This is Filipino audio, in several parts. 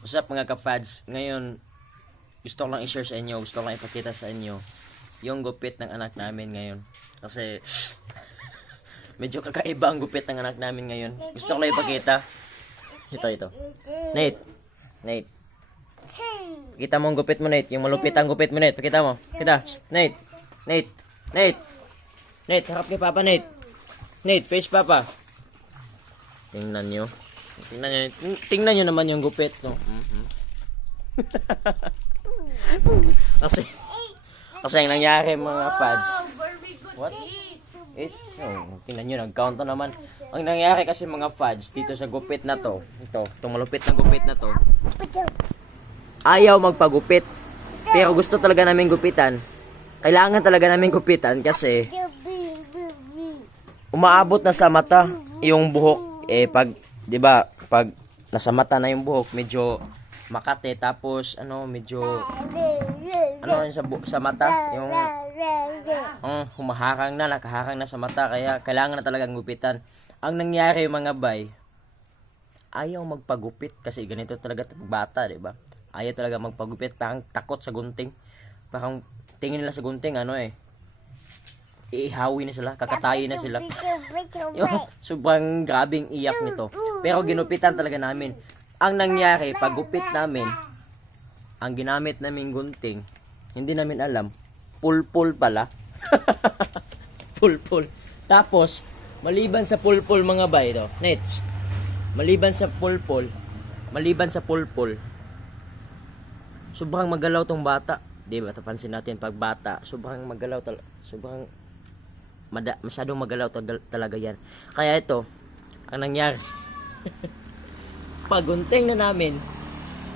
What's up mga ka-fads? Ngayon, gusto ko lang i-share sa inyo, gusto ko lang ipakita sa inyo yung gupit ng anak namin ngayon. Kasi, medyo kakaiba ang gupit ng anak namin ngayon. Gusto ko lang ipakita. Ito. Nate. Kita mo ang gupit mo, Nate. Yung malupit ang gupit mo, Nate. Pakita mo. Kita. Nate. Nate, harap kay Papa, Nate. Nate, face Papa. Tingnan nyo naman yung gupit, no? kasi ang nangyari mga fads. What? Tingnan nyo, nag-count na naman. Ang nangyari kasi mga fads dito sa gupit na to, itong malupit na gupit na to, ayaw magpagupit. Pero gusto talaga namin gupitan. Kailangan talaga namin gupitan kasi umaabot na sa mata yung buhok. Pag 'di ba, pag nasa mata na yung buhok, medyo makate, tapos medyo yung sa mata, yung nakahakang na sa mata, kaya kailangan na talagang gupitan. Ang nangyari mga bay, ayaw magpagupit kasi ganito talaga bata, 'di ba? Ayaw talaga magpagupit, parang takot sa gunting. Parang tingin nila sa gunting iihawi na sila, kakatayin na sila. Yung sobrang grabing iyak nito. Pero ginupitan talaga namin. Ang nangyari, paggupit namin, ang ginamit namin gunting, hindi namin alam, pulpul pala. Pulpul. Tapos, maliban sa pulpul mga bay, Nate, maliban sa pulpul, sobrang magalaw tong bata. Di ba, tapansin natin, pag bata, sobrang magalaw masyadong magalaw talaga yan. Kaya ito, ang nangyari, pagunting na namin,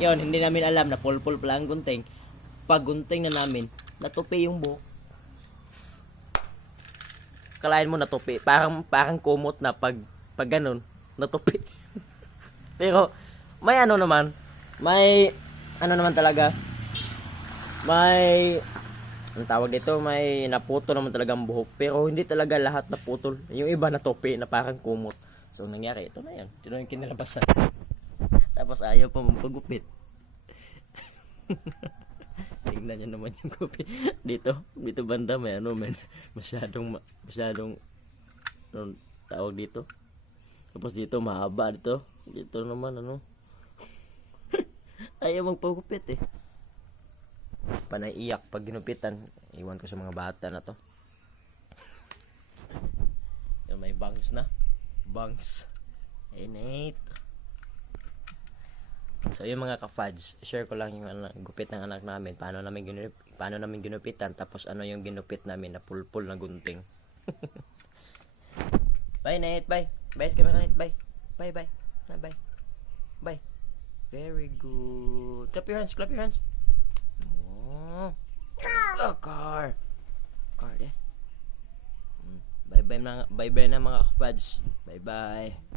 yon, hindi namin alam na pulpul pala ang gunting. Pagunting na namin, natupi yung buhok. Kalain mo natupi, parang kumot na pag ganun, natupi. Pero, may naman talaga, may ang tawag dito, may naputo naman talagang buhok, pero hindi talaga lahat naputol. Yung iba natupi na parang kumot. So nangyari, ito na yan, ito na yung kinalabasan. Tapos ayaw pa magpagupit. Tingnan nyo naman yung gupit. Dito banda may masyadong tawag dito. Tapos dito mahaba, dito naman ayaw magpagupit panaiyak pag ginupitan. Iwan ko sa mga bata na to. Yan, may bangs. Nate. So yung mga ka-fads, share ko lang yung gupit ng anak namin, paano namin ginupitan, tapos yung ginupit namin na pulpul na gunting. Bye Nate, bye sa camera Nate, bye. Very good. Clap your hands. Car Bye na mga kapads. Bye.